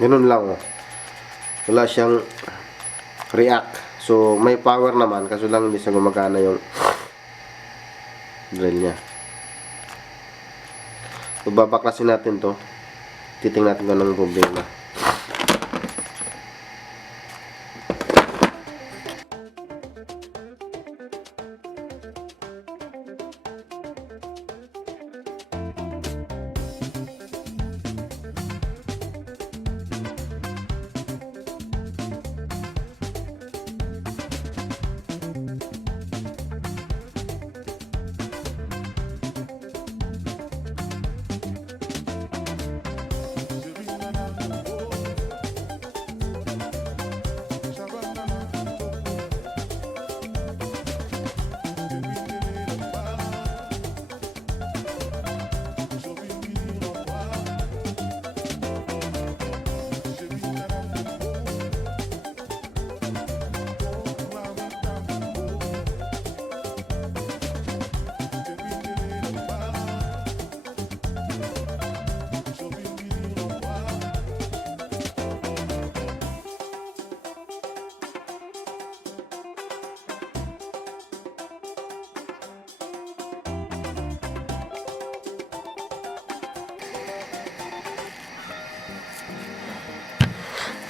Ganun lang oh. Wala siyang react. So may power naman, kaso lang hindi siya gumagana yung drill niya. So babaklasin natin to. Titingnan natin kung anong problema.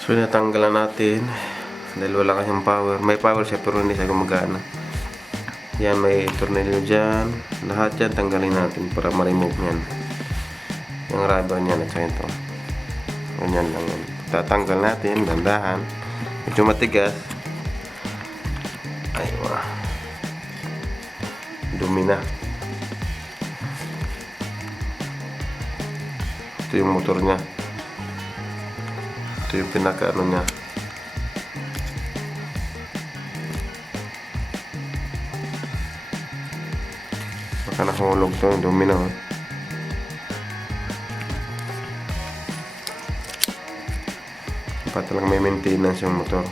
So natanggalan natin dahil wala kasing power. May power siya pero hindi siya gumagana. Yan, may tornilyo dyan. Lahat yan tanggalin natin para ma-remove nyan yung rubber nyan at saka ito. Ganyan lang yan. Tatanggal natin, dandahan. Medyo matigas. Aywa. Dumi na. Ito yung motor nya. Ito yung pinaka ano nya. Baka nahulog to, dumi na. Dapat lang may maintenance yung motor.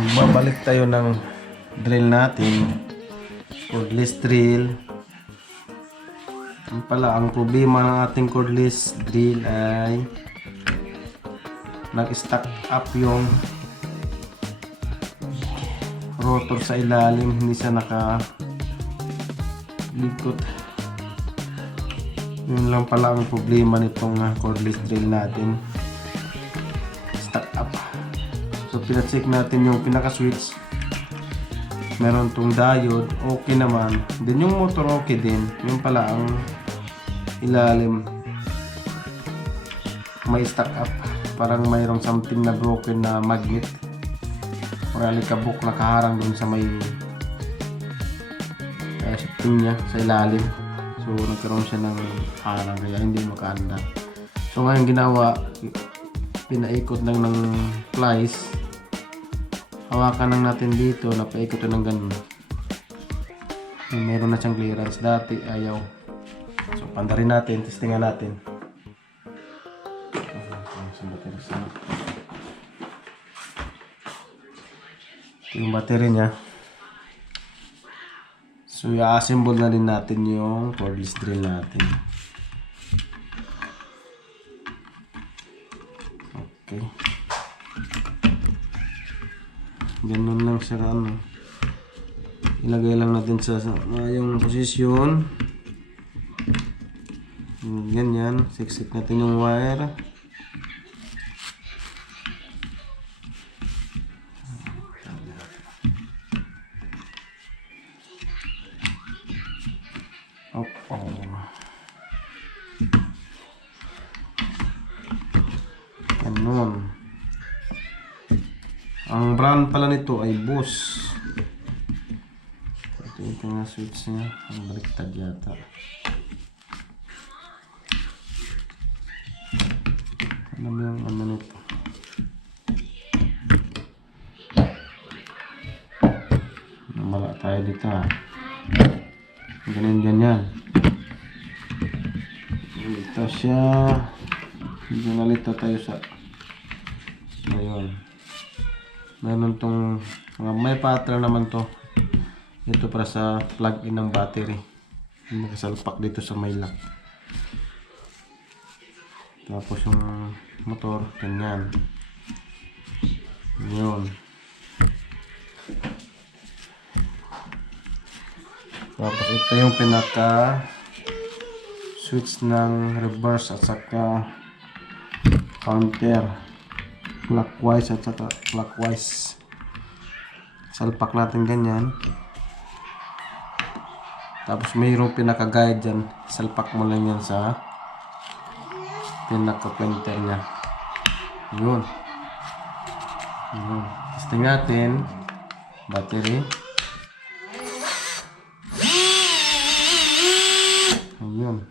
Babalik tayo ng drill natin, cordless drill. Ang pala, ang problema ng ating cordless drill ay nag-stack up yung rotor sa ilalim, hindi siya nakalikot. Yun lang pala ang problema nitong cordless drill natin, stack up. So pina-check natin yung pinaka-switch, meron tong diode, okay naman. Then yung motor okay din. Yung pala ang ilalim may stack up, parang mayroong something na broken na magnet or alikabok nakaharang dun sa may shifting nya sa ilalim. So nagkaroon siya ng harang kaya hindi makaanda. So ngayon ginawa, pinaikot lang ng plies. Hawakan lang natin dito, napaikot ng ganun. Meron na siyang clearance. Dati ayaw. So pandarin natin, testingan natin. Ito yung battery niya. So i-assemble na din natin yung cordless drill natin. Okay. Ganun lang siya, ano. Ilagay lang natin sa yung posisyon. Ganyan. Siksik natin yung wire. Ganun. Ang brand pala nito ay Boss. Ito nga switch niya. Ang baliktad yata. Ano ba yung ano nito? Namala tayo dito ha. Ganyan. Ito siya. Medyo nalito tayo sa ngayon. Meron tong may pattern naman to. Ito para sa plug-in ng battery. Nakasalpak dito sa may lock. Tapos yung motor, ganyan. Yun. Tapos ito yung pinaka switch ng reverse at saka counter. Clockwise at saka clockwise. Salpak natin ganyan. Tapos mayroong pinaka-guide dyan. Salpak mo lang yan sa pinaka-pointer nya. Yun. Yun. Testing natin. Battery. Ayun.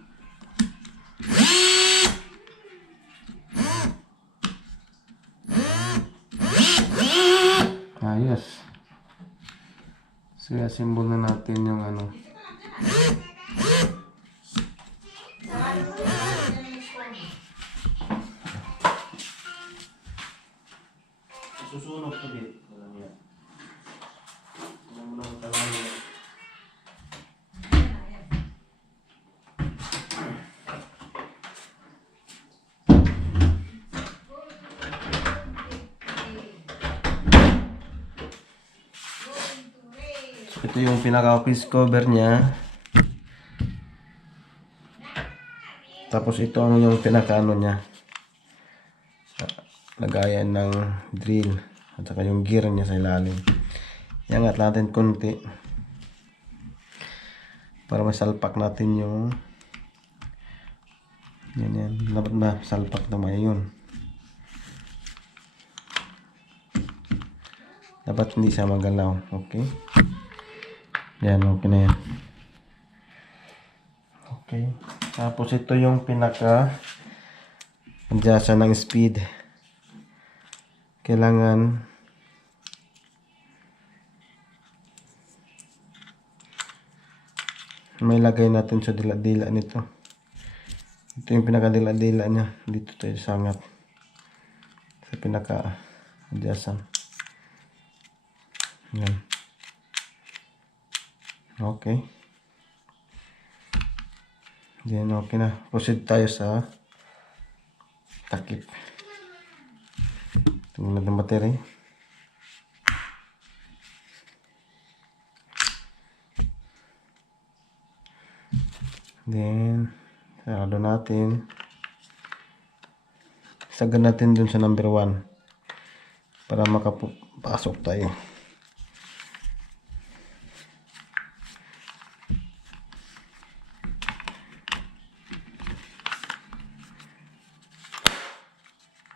Ayos. So, symbol na natin yung ano. Susunog ko din. Alam yan. Alam mo naman talaga yan. Ito yung pinaka-office cover niya. Tapos ito ang yung pinaka-ano niya. Lagayan ng drill. At saka yung gear niya sa ilalim. Iangat natin konti. Para masalpak natin yung yan. Dapat masalpak naman yun. Dapat hindi siya magalaw. Okay. Yan, okay na yan. Okay. Tapos ito yung pinaka adjustan ng speed. Kailangan may lagay natin sa dila-dila nito. Ito yung pinaka dila-dila nya. Dito tayo sangat. Sa pinaka adjustan. Yan. Okay. Then okay na. Proceed tayo sa takip. Tingnan natin battery. Then sarado natin. Sagad natin dun sa number 1 para makapasok tayo.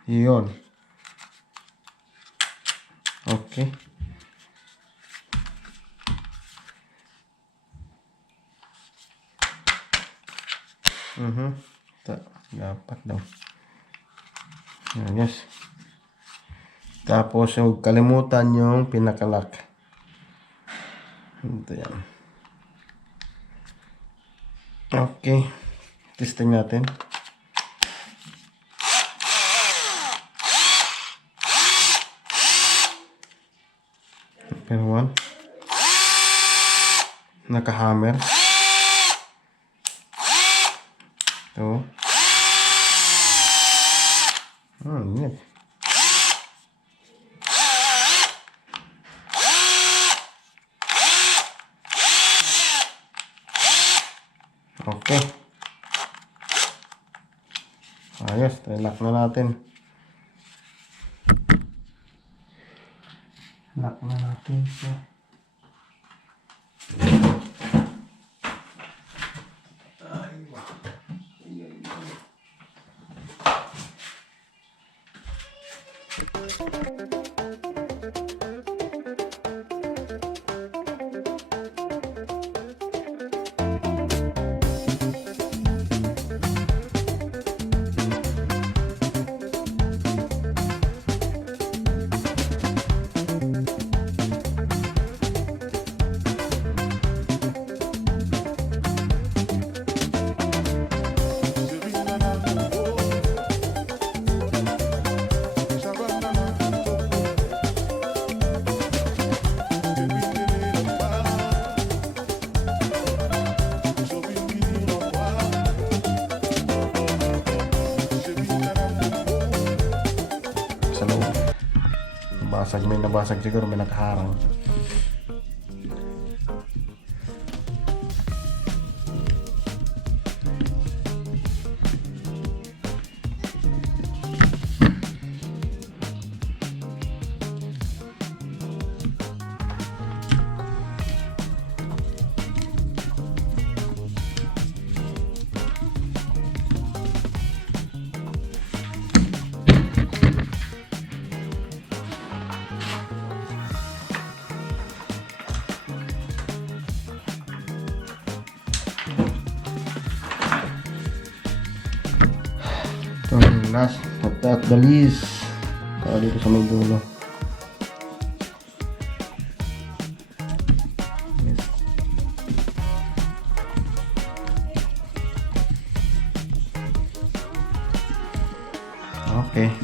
Yun. Okay. Dapat daw. Yes. Tapos huwag kalimutan yung pinaka-lock. Ito yan. Okay. Testing natin. Pero one. Naka-hammer. Ito. Init. Okay. Ayos, lock na natin. Lock na natin siya. nabasag. May nabasag siguro, may nakaharang. Itong last at the least, para dito sa may dulo. Yes. Okay.